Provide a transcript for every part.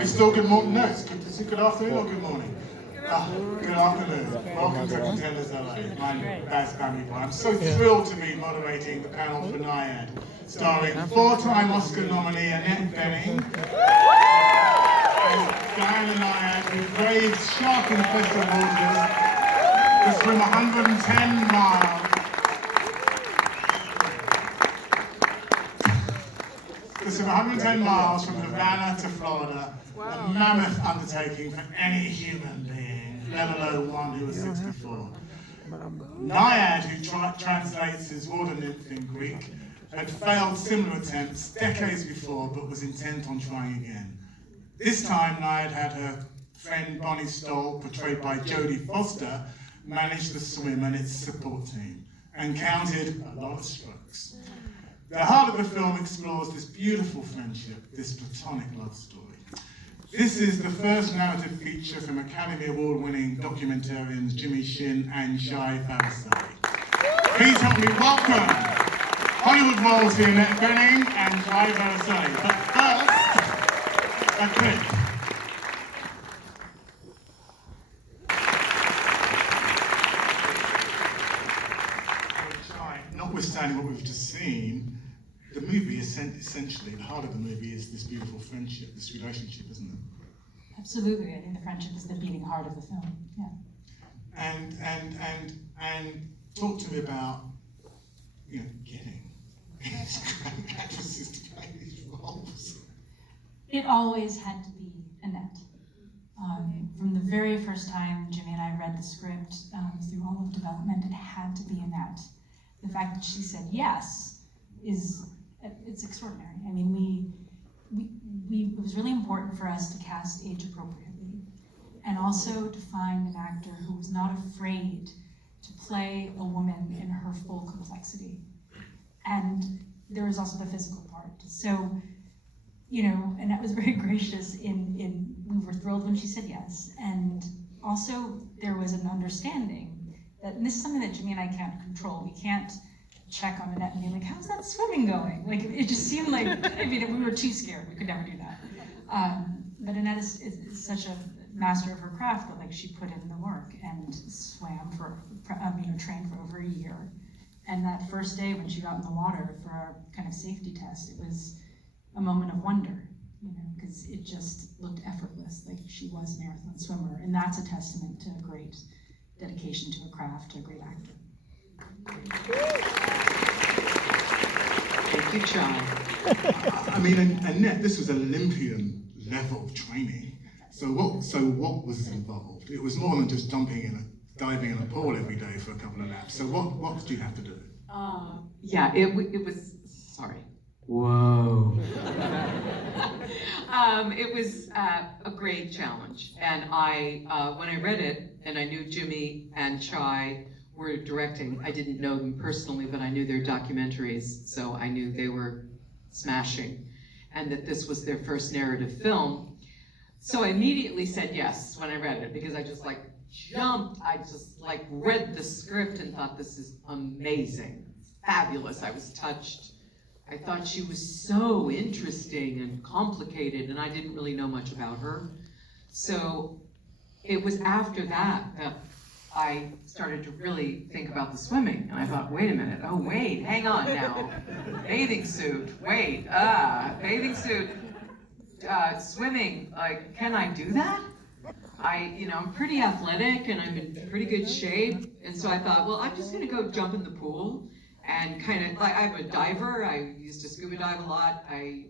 It's still good morning. No, it's good afternoon or good morning? Good afternoon. Welcome to Contenders LA. My best family boy. I'm so thrilled to be moderating the panel for NYAD, starring four-time Oscar nominee Annette Bening, Diana NYAD, who braves shark-infested waters to swim 110 miles. To swim 110 miles from Havana to Florida, a mammoth undertaking for any human being, let alone one who was 64. NYAD, who translates his water nymph in Greek, had failed similar attempts decades before, but was intent on trying again. This time, NYAD had her friend Bonnie Stoll, portrayed by Jodie Foster, manage the swim and its support team, and counted a lot of strokes. The heart of the film explores this beautiful friendship, this platonic love story. This is the first narrative feature from Academy Award-winning documentarians Jimmy Shin and Shai Farasai. Please help me welcome Hollywood royalty Annette Bening and Shai Farasai. But first, a clip. Notwithstanding what we've just seen, the movie is essentially, the heart of the movie is this beautiful friendship, this relationship, isn't it? Absolutely, I think the friendship is the beating heart of the film, yeah. And talk to me about, getting these great actresses to play these roles. It always had to be Annette. From the very first time Jimmy and I read the script, through all of development, it had to be Annette. The fact that she said yes it's extraordinary. I mean, it was really important for us to cast age appropriately, and also to find an actor who was not afraid to play a woman in her full complexity. And there was also the physical part. So, Annette was very gracious we were thrilled when she said yes. And also there was an understanding that, and this is something that Jimmy and I can't control. We can't check on Annette and be like, how's that swimming going? Like, it just seemed like, we were too scared. We could never do that. But Annette is such a master of her craft that, like, she put in the work and swam trained for over a year. And that first day when she got in the water for our kind of safety test, it was a moment of wonder, because it just looked effortless, like she was a marathon swimmer. And that's a testament to a great dedication to a craft, to a great actor. Thank you, John. Annette, this was Olympian level of training. So what was involved? It was more than just diving in a pool every day for a couple of laps. So what did you have to do? Yeah, it was, sorry. Whoa. It was a great challenge. And when I read it, and I knew Jimmy and Shai were directing, I didn't know them personally, but I knew their documentaries, so I knew they were smashing, and that this was their first narrative film. So I immediately said yes when I read it, because I just jumped, I just read the script and thought, this is amazing, fabulous. I was touched. I thought she was so interesting and complicated, and I didn't really know much about her. So it was after that I started to really think about the swimming, and I thought, wait a minute, hang on now. Bathing suit, bathing suit, swimming, can I do that? I'm pretty athletic and I'm in pretty good shape, and so I thought, well, I'm just gonna go jump in the pool and I'm a diver. I used to scuba dive a lot. I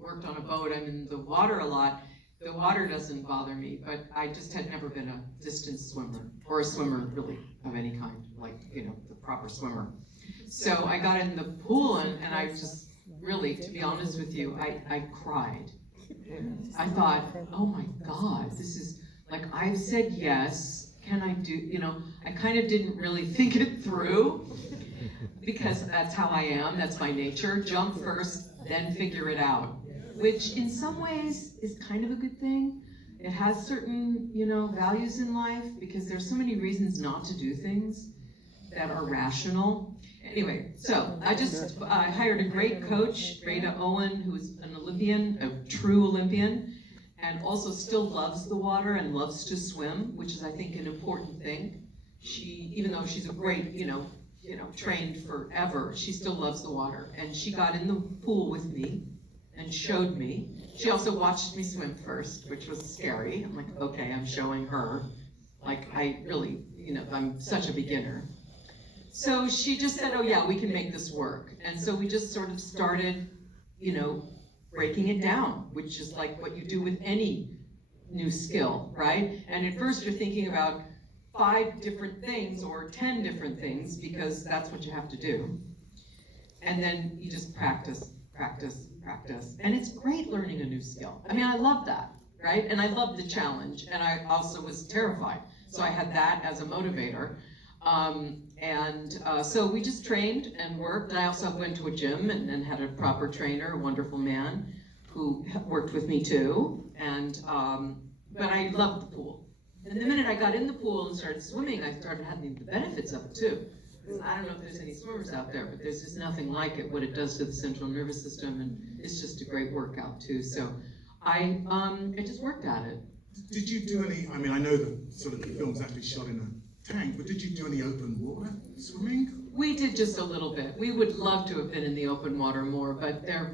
worked on a boat. I'm in the water a lot. The water doesn't bother me, but I just had never been a distance swimmer, or a swimmer really of any kind, the proper swimmer. So I got in the pool and I just really, to be honest with you, I cried. I thought, oh my God, this is, I've said yes, can I do, I kind of didn't really think it through, because that's how I am, that's my nature. Jump first, then figure it out. Which in some ways is kind of a good thing. It has certain, values in life, because there's so many reasons not to do things that are rational. Anyway, so I hired a great coach, Rada Owen, who's an Olympian, a true Olympian, and also still loves the water and loves to swim, which is, I think, an important thing. She, even though she's a great, trained forever, she still loves the water. And she got in the pool with me and showed me. She also watched me swim first, which was scary. I'm like, okay, I'm showing her. Like, I really, I'm such a beginner. So she just said, oh yeah, we can make this work. And so we just sort of started, breaking it down, which is like what you do with any new skill, right? And at first you're thinking about 5 different things or 10 different things, because that's what you have to do. And then you just practice, practice, practice. And it's great learning a new skill. I mean, I love that, right? And I love the challenge, and I also was terrified. So I had that as a motivator. So we just trained and worked. And I also went to a gym and then had a proper trainer, a wonderful man who worked with me too. But I loved the pool. And the minute I got in the pool and started swimming, I started having the benefits of it too. I don't know if there's any swimmers out there, but there's just nothing like it, what it does to the central nervous system, and it's just a great workout too. So I just worked at it. Did you do any, I mean, I know the sort of the film's actually shot in a tank, but did you do any open water swimming? We did just a little bit. We would love to have been in the open water more, but they're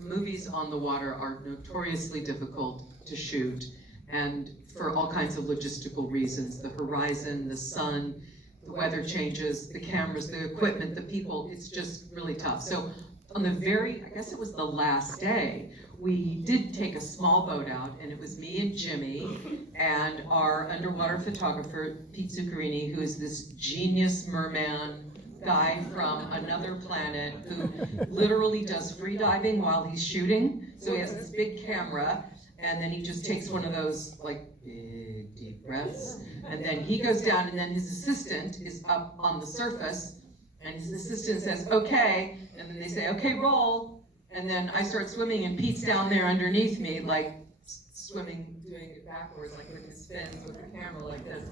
movies on the water are notoriously difficult to shoot, and for all kinds of logistical reasons, the horizon, the sun, the weather changes, the cameras, the equipment, the people, it's just really tough. So on the I guess it was the last day, we did take a small boat out, and it was me and Jimmy and our underwater photographer, Pete Zuccarini, who is this genius merman guy from another planet who literally does free diving while he's shooting. So he has this big camera, and then he just takes one of those like big deep breaths, and then he goes down, and then his assistant is up on the surface, and his assistant says, okay, and then they say, okay, roll. And then I start swimming, and Pete's down there underneath me, like swimming, doing it backwards, like with his fins, with the camera like this.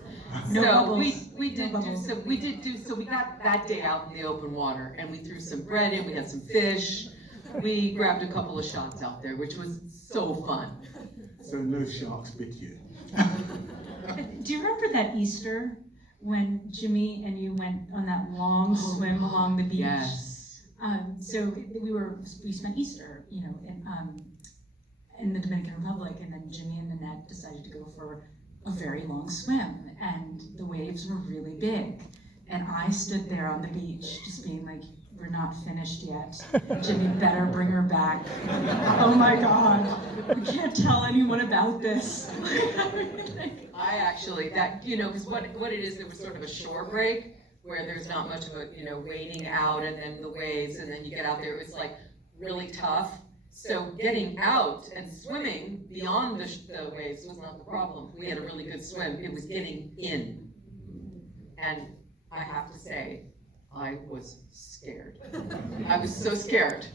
So we got that day out in the open water, and we threw some bread in, we had some fish, we grabbed a couple of shots out there, which was so fun. So no sharks bit you. Do you remember that Easter when Jimmy and you went on that long swim along the beach? Yes. So we spent Easter, in the Dominican Republic, and then Jimmy and Annette decided to go for a very long swim, and the waves were really big. And I stood there on the beach just being like, we're not finished yet. Jimmy better bring her back. Oh my God, we can't tell anyone about this. I actually, because what it is, there was sort of a shore break where there's not much of a, wading out and then the waves, and then you get out there, it's like really tough. So getting out and swimming beyond the waves was not the problem. We had a really good swim. It was getting in. And I have to say, I was scared. I was so scared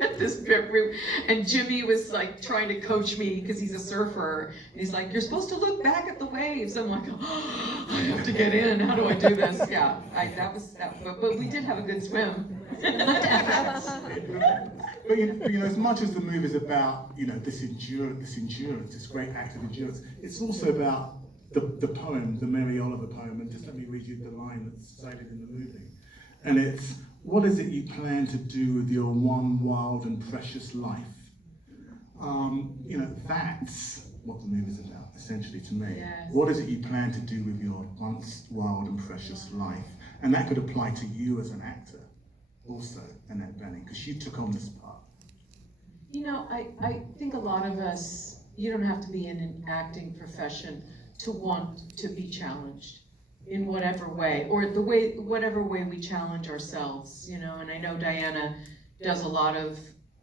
at this bit room. And Jimmy was like trying to coach me because he's a surfer. And he's like, you're supposed to look back at the waves. I'm like, oh, I have to get in. How do I do this? Yeah, but we did have a good swim. But as much as the movie is about, this endurance, this great act of endurance, it's also about the poem, the Mary Oliver poem. And just let me read you the line that's cited in the movie. And it's, what is it you plan to do with your one wild and precious life? That's what the movie's about, essentially, to me. Yes. What is it you plan to do with your once wild and precious life? And that could apply to you as an actor, also, Annette Bening, because you took on this part. I think a lot of us, you don't have to be in an acting profession to want to be challenged in whatever way, or whatever way we challenge ourselves, and I know Diana does a lot of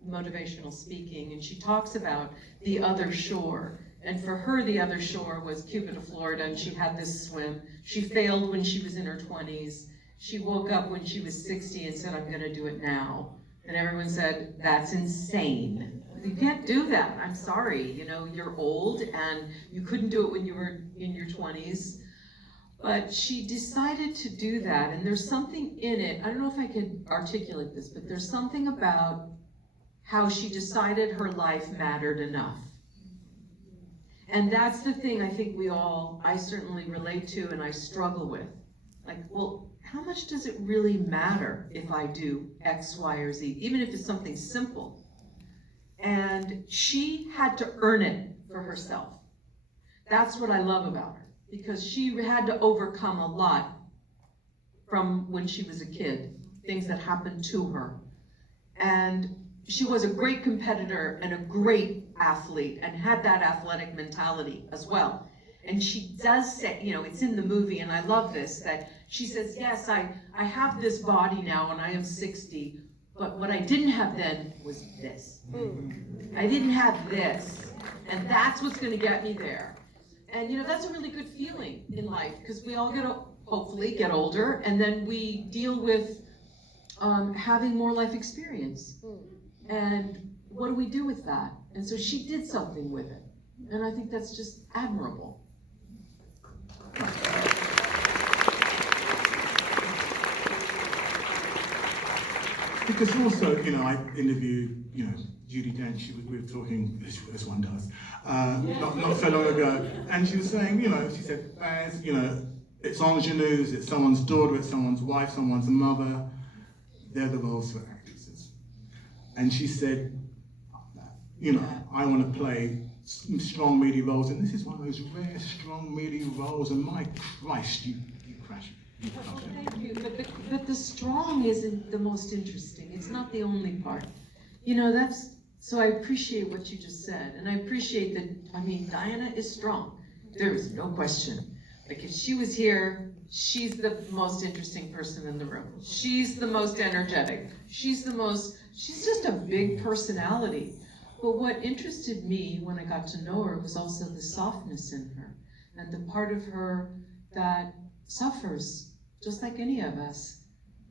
motivational speaking, and she talks about the other shore, and for her the other shore was Cuba, Florida, and she had this swim. She failed when she was in her 20s. She woke up when she was 60 and said, I'm gonna do it now. And everyone said, that's insane. You can't do that, I'm sorry, you're old and you couldn't do it when you were in your 20s. But she decided to do that, and there's something in it, I don't know if I could articulate this, but there's something about how she decided her life mattered enough. And that's the thing I think I certainly relate to and I struggle with. Like, well, how much does it really matter if I do X, Y, or Z, even if it's something simple? And she had to earn it for herself. That's what I love about her, because she had to overcome a lot from when she was a kid, things that happened to her. And she was a great competitor and a great athlete and had that athletic mentality as well. And she does say, you know, it's in the movie, and I love this, that she says, yes, I have this body now and I am 60, but what I didn't have then was this. I didn't have this, and that's what's gonna get me there. And you know, that's a really good feeling in life, because we all hopefully get older, and then we deal with having more life experience. And what do we do with that? And so she did something with it. And I think that's just admirable. Because also, you know, I interviewed, you know, Judi Dench, we were talking, as one does, not so long ago, and she was saying, you know, she said, Baz, you know, it's ingenues, it's someone's daughter, it's someone's wife, someone's mother, they're the roles for actresses. And she said, you know, I want to play strong, meaty roles, and this is one of those rare, strong, meaty roles, and my Christ, you crash it. Oh, thank you, but the strong isn't the most interesting. It's not the only part. You know, so I appreciate what you just said, and I appreciate that, I mean, Diana is strong. There is no question. Like, if she was here, she's the most interesting person in the room. She's the most energetic. She's just a big personality. But what interested me when I got to know her was also the softness in her, and the part of her that suffers, just like any of us,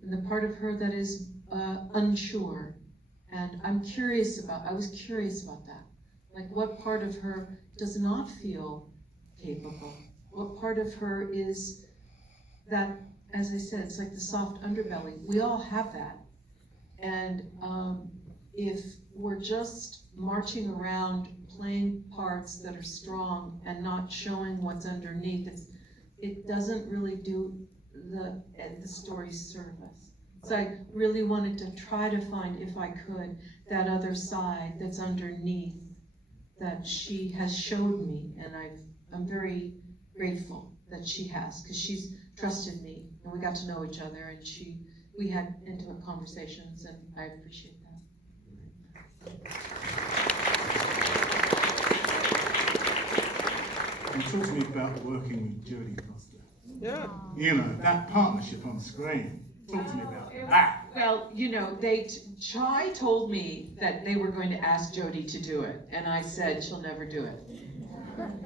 and the part of her that is unsure. And I was curious about that. Like, what part of her does not feel capable? What part of her is that, as I said, it's like the soft underbelly. We all have that. And if we're just marching around playing parts that are strong and not showing what's underneath, it doesn't really do the story service. So I really wanted to try to find, if I could, that other side that's underneath that she has showed me, and I'm very grateful that she has, because she's trusted me, and we got to know each other, and we had intimate conversations, and I appreciate that. You talked to me about working with Jodie Foster. Yeah. You know, that partnership on screen. Talk to me about that. Well, you know, Chai told me that they were going to ask Jodie to do it, and I said she'll never do it.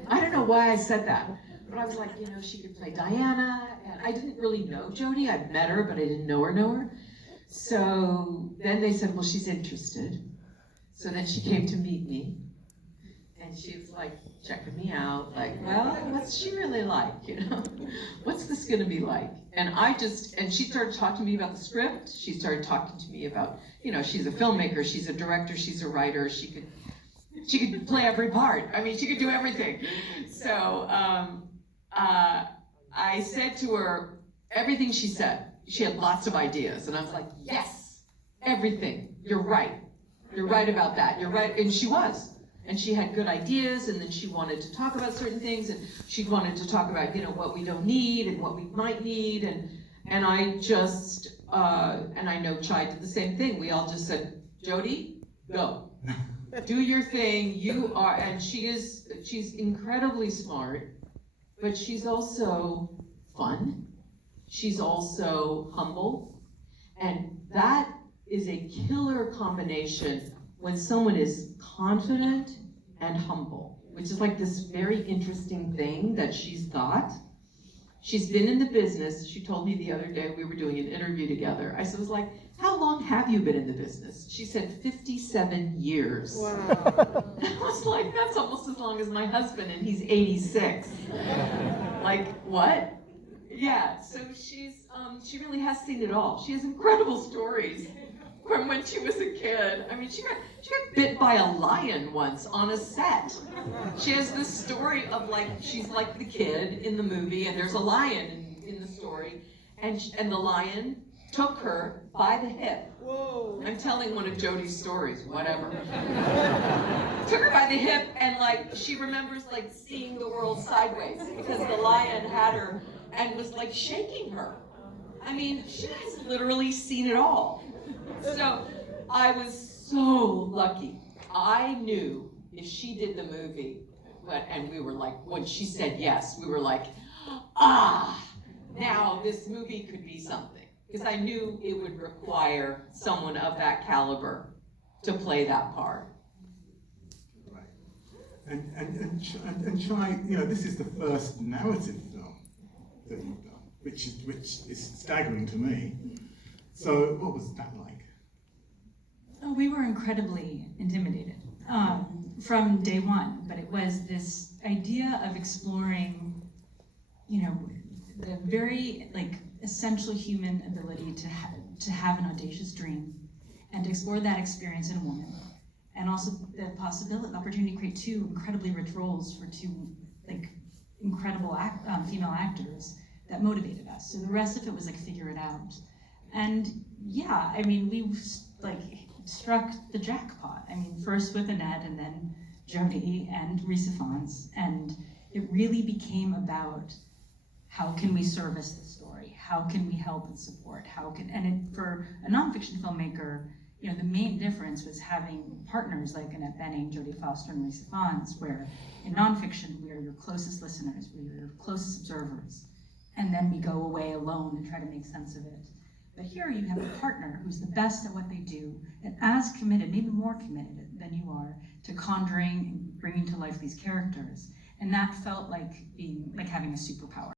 I don't know why I said that, but I was like, you know, she could play Diana, and I didn't really know Jodie. I'd met her, but I didn't know her. So then they said, well, she's interested. So then she came to meet me, and she was like checking me out, like, well, what's she really like, you know? What's this gonna be like? And she started talking to me about the script. She started talking to me about, you know, she's a filmmaker, she's a director, she's a writer, she could play every part. I mean, she could do everything. So I said to her everything she said. She had lots of ideas, and I was like, yes, everything, you're right. You're right about that, you're right, and she was. And she had good ideas, and then she wanted to talk about certain things, and she wanted to talk about, you know, what we don't need and what we might need, and I just, and I know Chai did the same thing. We all just said, Jodie, go. Do your thing, and she's incredibly smart, but she's also fun. She's also humble, and that is a killer combination when someone is confident and humble, which is like this very interesting thing that she's got. She's been in the business. She told me the other day, we were doing an interview together. I was like, how long have you been in the business? She said 57 years. Wow. I was like, that's almost as long as my husband, and he's 86. Like, what? Yeah, so she really has seen it all. She has incredible stories. from when she was a kid. I mean, she got bit by a lion once on a set. She has this story of like, she's like the kid in the movie, and there's a lion in the story, and the lion took her by the hip. Whoa. I'm telling one of Jodie's stories, whatever. Took her by the hip, and like, she remembers like seeing the world sideways because the lion had her and was like shaking her. I mean, she has literally seen it all. So I was so lucky. I knew if she did the movie, and we were like, when she said yes, we were like, now this movie could be something. Because I knew it would require someone of that caliber to play that part. Right. And try, you know, this is the first narrative film that you've done, which is staggering to me. So what was that like? Oh, we were incredibly intimidated from day one, but it was this idea of exploring, you know, the very like essential human ability to have an audacious dream and to explore that experience in a woman, and also the opportunity to create two incredibly rich roles for two like incredible female actors that motivated us. So the rest of it was like figure it out. And yeah, I mean, we like struck the jackpot. I mean, first with Annette and then Jodie and Risa Fons, and it really became about how can we service the story? How can we help and support? For a nonfiction filmmaker, you know, the main difference was having partners like Annette Bening, Jodie Foster, and Risa Fons, where in nonfiction, we are your closest listeners, we are your closest observers, and then we go away alone and try to make sense of it. But here you have a partner who's the best at what they do, and as committed, maybe more committed than you are, to conjuring and bringing to life these characters. And that felt like having a superpower.